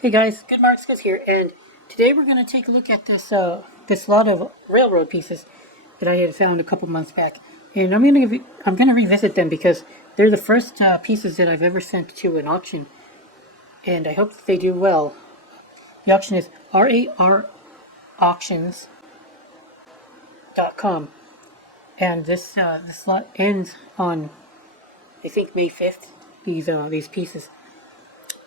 Hey guys, Good Marks Goods here, and today we're going to take a look at this lot of railroad pieces that I had found a couple months back, and I'm going to revisit them because they're the first pieces that I've ever sent to an auction, and I hope that they do well. The auction is rarauctions.com, and this lot ends on I think May 5th. These pieces.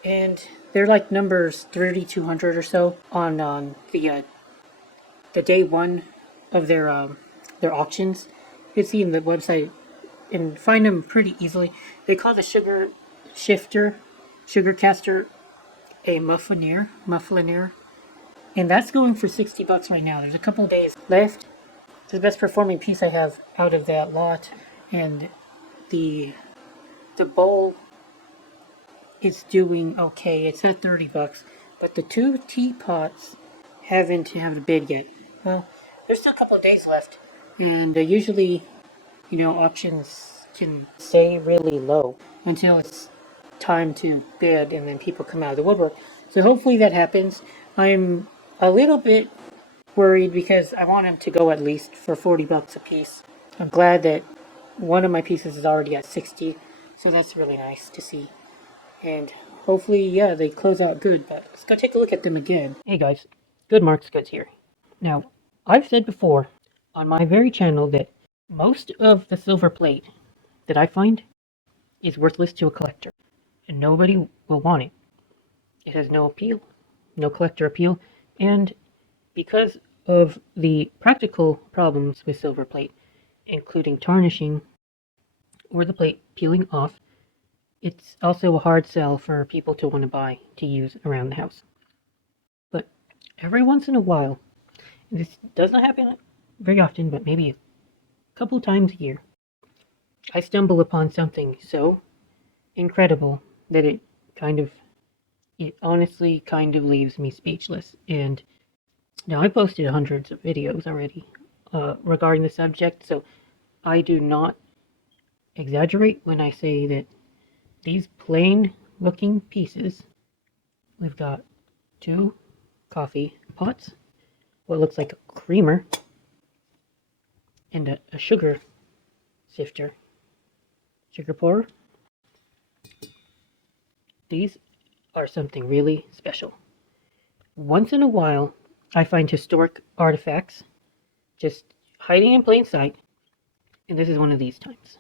And they're like numbers 3200 or so on the day one of their auctions. You can see in the website and find them pretty easily. They call the sugar caster a mufflineer, and that's going for $60 right now. There's a couple of days left. It's the best performing piece I have out of that lot, and the bowl is doing okay. It's at $30, but the two teapots haven't a bid yet. Well, there's still a couple of days left, and usually, auctions can stay really low until it's time to bid, and then people come out of the woodwork. So hopefully that happens. I'm a little bit worried because I want them to go at least for $40 a piece. I'm glad that one of my pieces is already at 60, so that's really nice to see. And hopefully, yeah, they close out good, but let's go take a look at them again. Hey guys, Good Marks Goods here. Now, I've said before on my very channel that most of the silver plate that I find is worthless to a collector, and nobody will want it. It has no appeal, no collector appeal, and because of the practical problems with silver plate, including tarnishing or the plate peeling off, it's also a hard sell for people to want to buy to use around the house. But every once in a while, this doesn't happen very often, but maybe a couple times a year, I stumble upon something so incredible that it honestly kind of leaves me speechless. And now I posted hundreds of videos already regarding the subject, so I do not exaggerate when I say that these plain looking pieces, we've got two coffee pots, what looks like a creamer, and a sugar sifter, sugar pourer. These are something really special. Once in a while, I find historic artifacts just hiding in plain sight, and this is one of these times.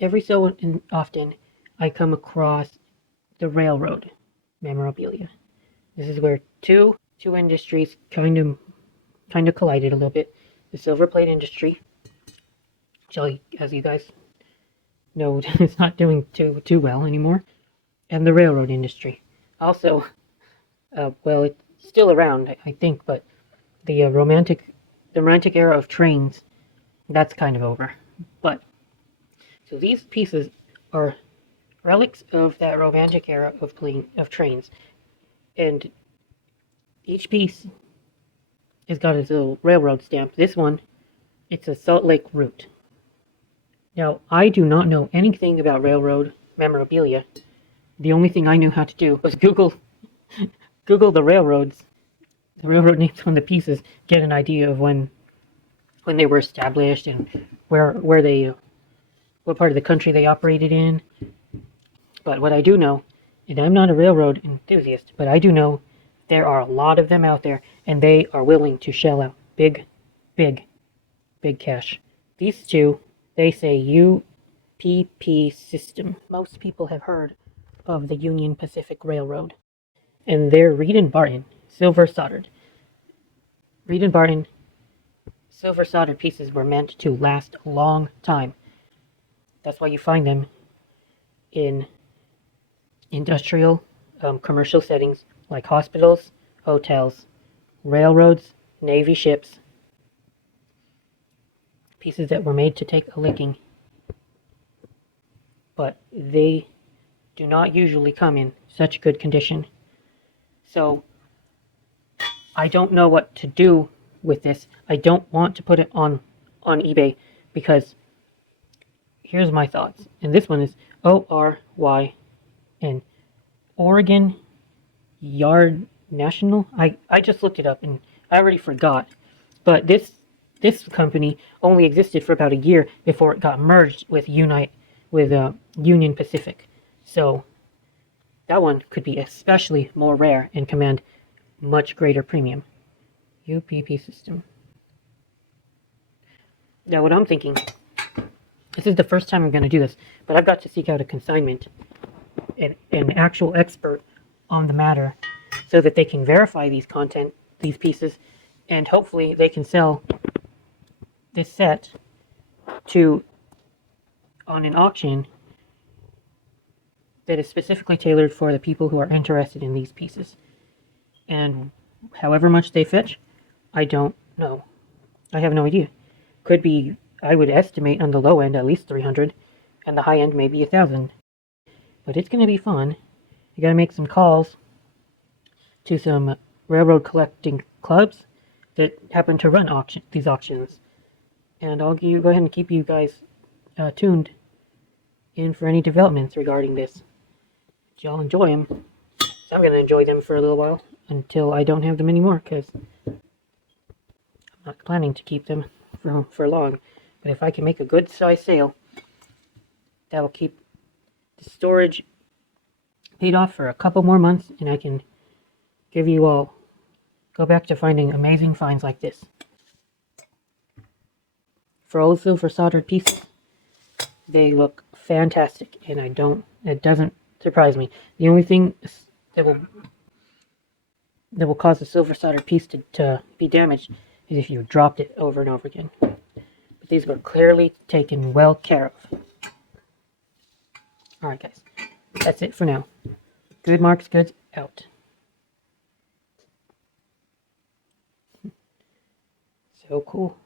Every so often, I come across the railroad memorabilia. This is where two industries kind of collided a little bit. The silver plate industry, which, as you guys know, it's not doing too well anymore, and the railroad industry. Also, well, it's still around, I think, but the romantic era of trains, that's kind of over. But so these pieces are relics of that romantic era of trains, and each piece has got its little railroad stamp. This one, it's a Salt Lake route. Now, I do not know anything about railroad memorabilia. The only thing I knew how to do was Google the railroad names on the pieces, get an idea of when they were established and where they what part of the country they operated in. But what I do know, and I'm not a railroad enthusiast, but I do know there are a lot of them out there, and they are willing to shell out big cash. These two, they say UPP system. Most people have heard of the Union Pacific Railroad, and they're Reed and Barton, silver soldered. Reed and Barton silver soldered pieces were meant to last a long time. That's why you find them in industrial, commercial settings like hospitals, hotels, railroads, Navy ships. Pieces that were made to take a licking. But they do not usually come in such good condition. So I don't know what to do with this. I don't want to put it on eBay because here's my thoughts. And this one is ORYN, Oregon Yard National. I just looked it up and I already forgot. But this company only existed for about a year before it got merged with Union Pacific. So that one could be especially more rare and command much greater premium. UPP system. Now what I'm thinking, this is the first time I'm going to do this, but I've got to seek out a consignment, an actual expert on the matter, so that they can verify these pieces, and hopefully they can sell this set on an auction that is specifically tailored for the people who are interested in these pieces. And however much they fetch, I don't know. I have no idea. Could be, I would estimate on the low end at least 300, and the high end maybe 1,000. But it's going to be fun. You got to make some calls to some railroad collecting clubs that happen to run these auctions. And I'll go ahead and keep you guys tuned in for any developments regarding this. Y'all enjoy them. So I'm going to enjoy them for a little while until I don't have them anymore, because I'm not planning to keep them for long. But if I can make a good size sale, that will keep the storage paid off for a couple more months, and I can give you all, go back to finding amazing finds like this. For old silver soldered pieces, they look fantastic, and it doesn't surprise me. The only thing that will cause the silver soldered piece to be damaged is if you dropped it over and over again. But these were clearly taken well care of. Alright guys, that's it for now. Good Marks Goods out. So cool.